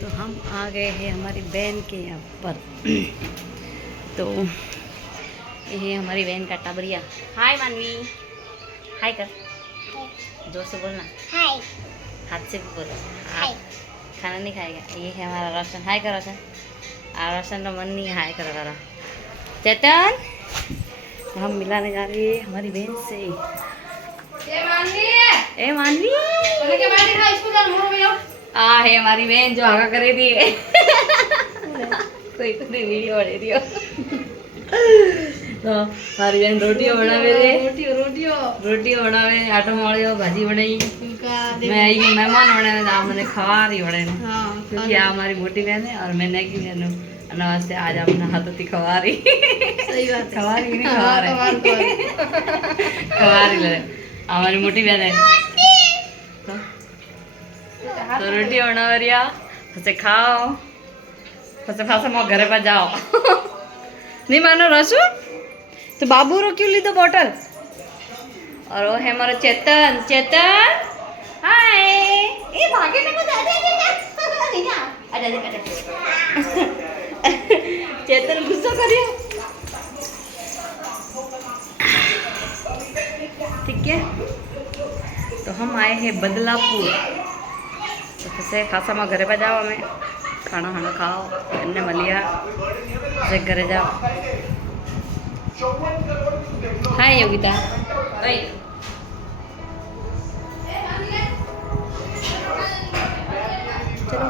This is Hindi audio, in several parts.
तो हम आ गए हैं हमारी बहन के यहाँ पर। तो ये हमारी बहन का टाबरिया। हाय मानवी, हाय कर, जोर से बोलना, हाय। हाथ से भी बोलो। हाय। खाना नहीं खाएगा। ये है हमारा रोशन। हाय कर रोशन। रोशन का मन नहीं हाय कर रहा। चेतन, हम मिलाने जा रहे हैं हमारी बहन से। ए मानवी आ है हमारी बहन जो आगा करे दी है। कोई तो वीडियो बने दियो। तो हमारी बहन रोटियों बनावे रे। रोटियों बनावे, आटो मळ्यो, भाजी बनाई। मैं आई हूँ मेहमान होने में, आप मैंने खवा रही होने क्योंकि आप हमारी मोटी बहन है और मैं नेकी बहन हूँ। नमस्ते, आज आपने हाथों खवा रही। सही बात, खवा रही नहीं, खवा रहे, खवा रही ले हमारी मोटी बहन है। तो रोटी बनावे रिया, फसे खाओ, फसे फासे मो घरे पर जाओ। नहीं मानो रसू, तो बाबू रो क्यों ली दो बोतल। और वो है हमारा चेतन। चेतन हाय, ये भागे ना कुछ आजा आजा आजा आजा। चेतन गुस्सा करियो, ठीक है। तो हम आए हैं बदलापुर। तो फिर खासा में घरे पर जाओ, हमें खाना खाना खाओ, इन्हें मलिया फिर घरे जाओ। हाय योगिता, भाई चलो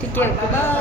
ठीक है, बाय।